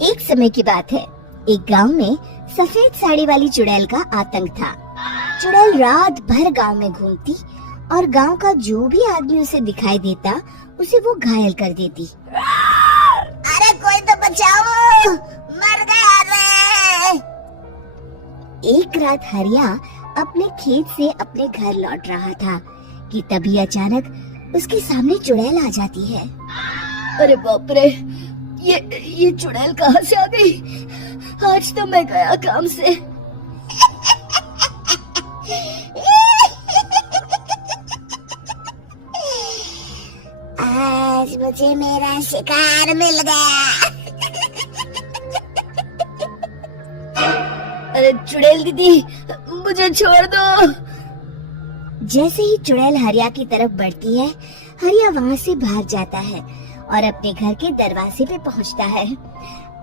एक समय की बात है, एक गांव में सफेद साड़ी वाली चुड़ैल का आतंक था। चुड़ैल रात भर गांव में घूमती और गांव का जो भी आदमी उसे दिखाई देता उसे वो घायल कर देती। अरे कोई तो बचाओ, मर गया रे। एक रात हरिया अपने खेत से अपने घर लौट रहा था कि तभी अचानक उसके सामने चुड़ैल आ जाती है। अरे बाप रे, ये चुड़ैल कहाँ से आ गई? आज तो मैं गया काम से। आज मुझे मेरा शिकार मिल गया। अरे चुड़ैल दीदी, मुझे छोड़ दो। जैसे ही चुड़ैल हरिया की तरफ बढ़ती है, हरिया वहाँ से भाग जाता है और अपने घर के दरवाजे पे पहुँचता है।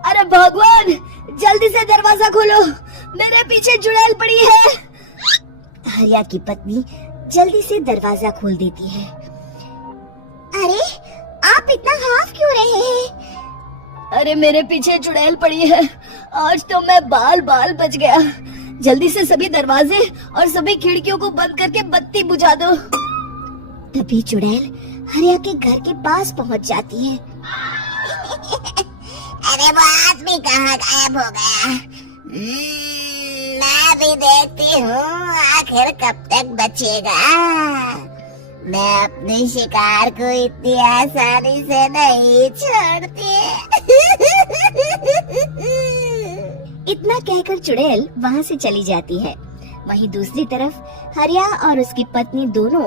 अरे भगवान, जल्दी से दरवाजा खोलो, मेरे पीछे चुड़ैल पड़ी है। हरिया की पत्नी जल्दी से दरवाजा खोल देती है। अरे आप इतना हाफ क्यों रहे हैं? अरे मेरे पीछे चुड़ैल पड़ी है, आज तो मैं बाल बच गया। जल्दी से सभी दरवाजे और सभी खिड़कियों को बंद करके बत्ती बुझा दो। तभी चुड़ैल हरिया के घर के पास पहुंच जाती है। अरे वो आदमी कहाँ गायब हो गया? मैं भी देखती हूँ आखिर कब तक बचेगा। मैं अपने शिकार को इतनी आसानी से नहीं छोड़ती। इतना कहकर चुड़ैल वहाँ से चली जाती है। वहीं दूसरी तरफ हरिया और उसकी पत्नी दोनों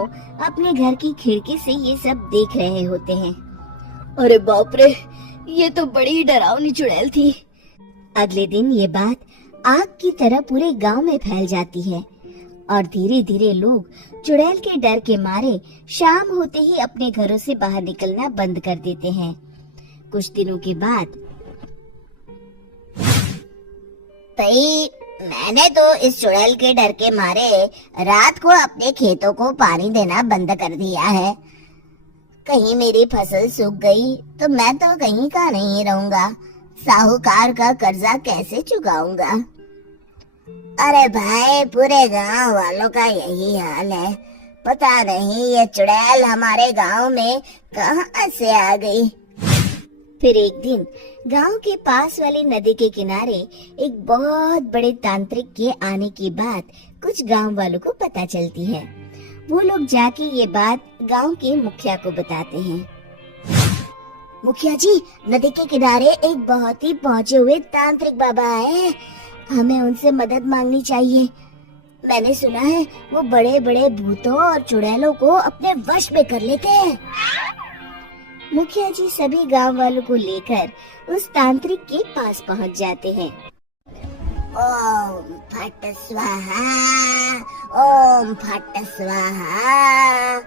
अपने घर की खिड़की से ये सब देख रहे होते हैं। अरे बाप रे, ये तो बड़ी डरावनी चुड़ैल थी। अगले दिन ये बात आग की तरह पूरे गांव में फैल जाती है और धीरे धीरे लोग चुड़ैल के डर के मारे शाम होते ही अपने घरों से बाहर निकलना बंद कर देते हैं। कुछ दिनों के बाद भाई, मैंने तो इस चुड़ैल के डर के मारे रात को अपने खेतों को पानी देना बंद कर दिया है। कहीं मेरी फसल सूख गई तो मैं तो कहीं का नहीं रहूंगा। साहूकार का कर्जा कैसे चुकाऊंगा? अरे भाई, पूरे गांव वालों का यही हाल है। पता नहीं ये चुड़ैल हमारे गांव में कहां से आ गई। फिर एक दिन गांव के पास वाली नदी के किनारे एक बहुत बड़े तांत्रिक के आने की बात कुछ गांव वालों को पता चलती है। वो लोग जाके ये बात गांव के मुखिया को बताते हैं। मुखिया जी, नदी के किनारे एक बहुत ही पहुंचे हुए तांत्रिक बाबा आए हैं। हमें उनसे मदद मांगनी चाहिए। मैंने सुना है वो बड़े बड़े भूतों और चुड़ैलों को अपने वश में कर लेते हैं। मुखिया जी सभी गांव वालों को लेकर उस तांत्रिक के पास पहुंच जाते हैं। ओम फट स्वाहा, ओम फट स्वाहा।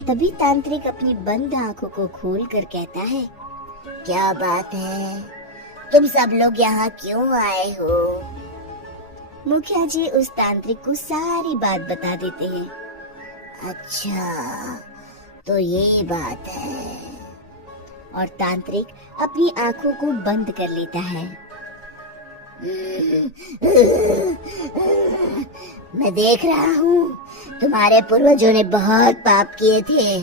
तभी तांत्रिक अपनी बंद आंखों को खोलकर कहता है, क्या बात है? तुम सब लोग यहाँ क्यों आए हो? मुखिया जी उस तांत्रिक को सारी बात बता देते हैं। अच्छा, तो ये बात है। और तांत्रिक अपनी आंखों को बंद कर लेता है। मैं देख रहा हूँ तुम्हारे पूर्वजों ने बहुत पाप किए थे,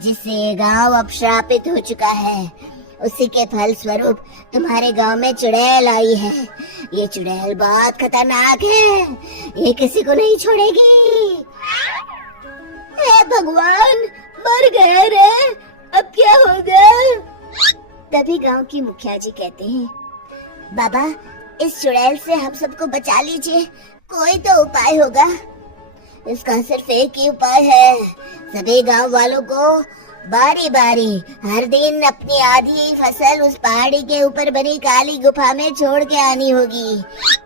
जिससे ये गांव अब श्रापित हो चुका है। उसी के फल स्वरूप तुम्हारे गांव में चुड़ैल आई है। ये चुड़ैल बहुत खतरनाक है, ये किसी को नहीं छोड़ेगी। हे भगवान, मर गए रे, अब क्या होगा? तभी गांव की मुखिया जी कहते हैं, बाबा, इस चुड़ैल से हम सबको बचा लीजिए। कोई तो उपाय होगा। इसका सिर्फ एक ही उपाय है। सभी गांव वालों को बारी बारी हर दिन अपनी आधी फसल उस पहाड़ी के ऊपर बनी काली गुफा में छोड़ के आनी होगी।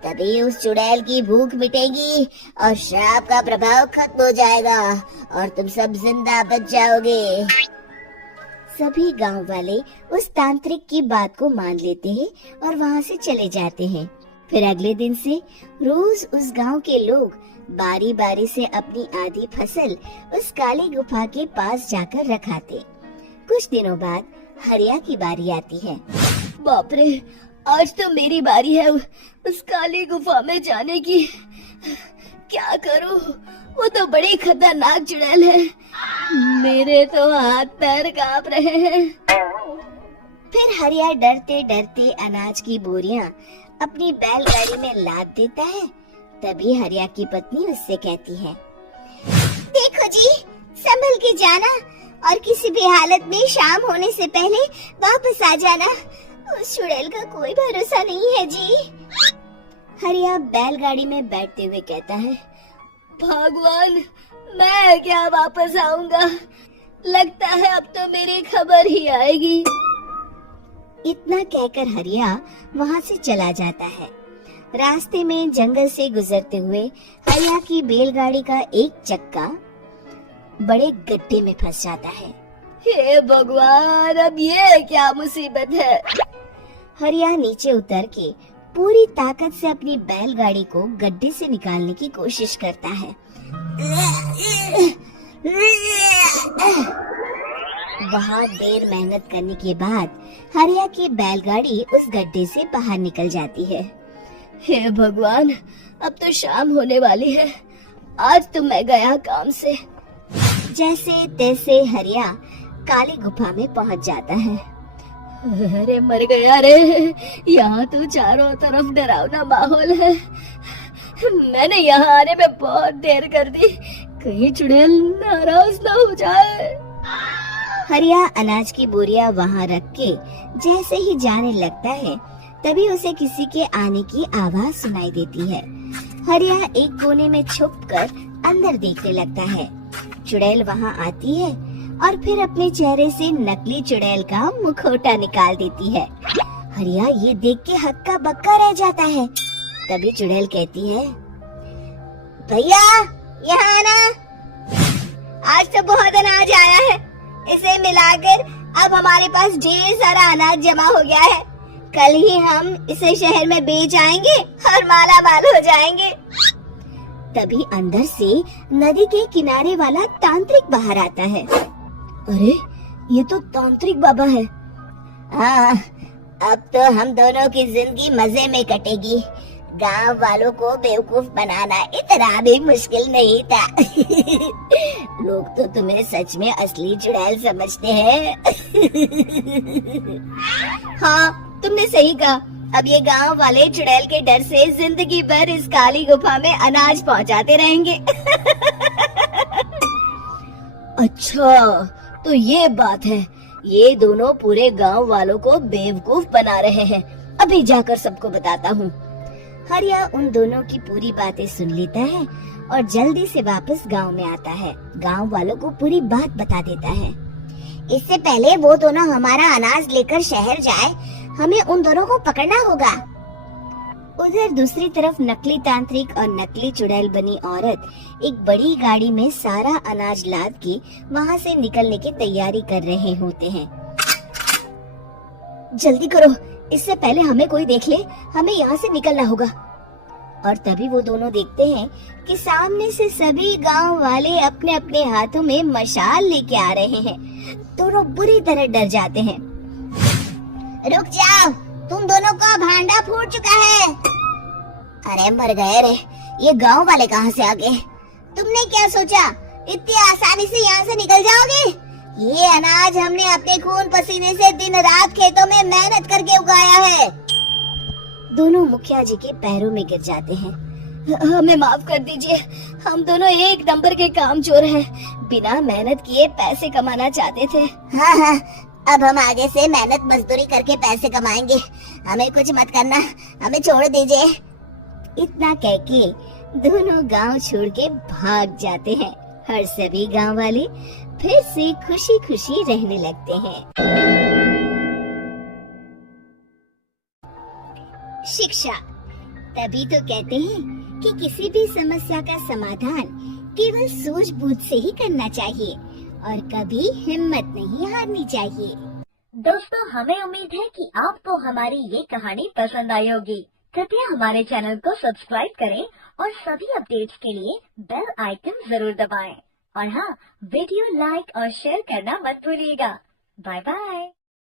तभी उस चुड़ैल की भूख मिटेगी और श्राप का प्रभाव खत्म हो जाएगा और तुम सब जिंदा बच जाओगे। सभी गांव वाले उस तांत्रिक की बात को मान लेते हैं और वहां से चले जाते हैं। फिर अगले दिन से रोज उस गांव के लोग बारी बारी से अपनी आधी फसल उस काली गुफा के पास जाकर रखाते। कुछ दिनों बाद हरिया की बारी आती है। बाप रे, आज तो मेरी बारी है उस काली गुफा में जाने की। क्या करूं? वो तो बड़ी खतरनाक चुड़ैल है। मेरे तो हाथ पैर कांप रहे हैं। फिर हरिया डरते डरते अनाज की बोरियां अपनी बैलगाड़ी में लाद देता है। तभी हरिया की पत्नी उससे कहती है, देखो जी, संभल के जाना और किसी भी हालत में शाम होने से पहले वापस आ जाना। उस चुड़ैल का कोई भरोसा नहीं है जी। हरिया बैलगाड़ी में बैठते हुए कहता है, भगवान, मैं क्या वापस आऊंगा? लगता है अब तो मेरी खबर ही आएगी। इतना कहकर हरिया वहाँ से चला जाता है। रास्ते में जंगल से गुजरते हुए हरिया की बैलगाड़ी का एक चक्का बड़े गड्ढे में फंस जाता है। हे भगवान, अब ये क्या मुसीबत है? हरिया नीचे उतर के पूरी ताकत से अपनी बैलगाड़ी को गड्ढे से निकालने की कोशिश करता है। बहुत देर मेहनत करने के बाद हरिया की बैलगाड़ी उस गड्ढे से बाहर निकल जाती है। हे भगवान, अब तो शाम होने वाली है। आज तो मैं गया काम से। जैसे तैसे हरिया काली गुफा में पहुंच जाता है। अरे मर गया रे, यहाँ तो चारों तरफ डरावना माहौल है। मैंने यहाँ आने में बहुत देर कर दी, कहीं चुड़ैल नाराज ना हो जाए। हरिया अनाज की बोरियां वहाँ रख के जैसे ही जाने लगता है, तभी उसे किसी के आने की आवाज सुनाई देती है। हरिया एक कोने में छुपकर अंदर देखने लगता है। चुड़ैल वहाँ आती है और फिर अपने चेहरे से नकली चुड़ैल का मुखौटा निकाल देती है। हरिया ये देख के हक्का बक्का रह जाता है। तभी चुड़ैल कहती है, भैया यहाँ आना, आज तो बहुत अनाज आया है। इसे मिलाकर अब हमारे पास ढेर सारा अनाज जमा हो गया है। कल ही हम इसे शहर में बेच आएंगे और माला माल हो जाएंगे। तभी अंदर से नदी के किनारे वाला तांत्रिक बाहर आता है। अरे, ये तो तांत्रिक बाबा है। हाँ, अब तो हम दोनों की जिंदगी मजे में कटेगी। गांव वालों को बेवकूफ बनाना इतना भी मुश्किल नहीं था। लोग तो तुम्हें सच में असली चुड़ैल समझते हैं। हाँ, तुमने सही कहा। अब ये गांव वाले चुड़ैल के डर से जिंदगी भर इस काली गुफा में अनाज पहुंचाते रहेंगे। अच्छा, तो ये बात है। ये दोनों पूरे गांव वालों को बेवकूफ बना रहे हैं। अभी जाकर सबको बताता हूँ। हरिया उन दोनों की पूरी बातें सुन लेता है और जल्दी से वापस गांव में आता है। गांव वालों को पूरी बात बता देता है। इससे पहले वो दोनों हमारा अनाज लेकर शहर जाए, हमें उन दोनों को पकड़ना होगा। उधर दूसरी तरफ नकली तांत्रिक और नकली चुड़ैल बनी औरत एक बड़ी गाड़ी में सारा अनाज लाद के वहाँ से निकलने की तैयारी कर रहे होते हैं। जल्दी करो, इससे पहले हमें कोई देख ले। हमें यहाँ से निकलना होगा। और तभी वो दोनों देखते हैं कि सामने से सभी गांव वाले अपने अपने हाथों में मशाल लेके आ रहे हैं। दोनों बुरी तरह डर जाते हैं। रुक जाओ, तुम दोनों का भांडा फूट चुका है। अरे मर गए रे, ये गांव वाले कहाँ से आ गए? तुमने क्या सोचा इतनी आसानी से यहाँ से निकल जाओगे? ये अनाज हमने अपने खून पसीने से दिन रात खेतों में मेहनत करके उगाया है। दोनों मुखिया जी के पैरों में गिर जाते हैं। हमें माफ कर दीजिए, हम दोनों एक नंबर के कामचोर हैं। बिना मेहनत किए पैसे कमाना चाहते थे। हाँ हाँ, अब हम आगे से मेहनत मजदूरी करके पैसे कमाएंगे। हमें कुछ मत करना, हमें छोड़ दीजिए। इतना कह के दोनों गांव छोड़ के भाग जाते हैं और सभी गांव वाले फिर से खुशी खुशी रहने लगते हैं। शिक्षा, तभी तो कहते हैं कि किसी भी समस्या का समाधान केवल सूझबूझ से ही करना चाहिए और कभी हिम्मत नहीं हारनी चाहिए। दोस्तों, हमें उम्मीद है कि आपको हमारी ये कहानी पसंद आई होगी। कृपया हमारे चैनल को सब्सक्राइब करें और सभी अपडेट्स के लिए बेल आइकन जरूर दबाएं। और हाँ, वीडियो लाइक और शेयर करना मत भूलिएगा। Bye bye.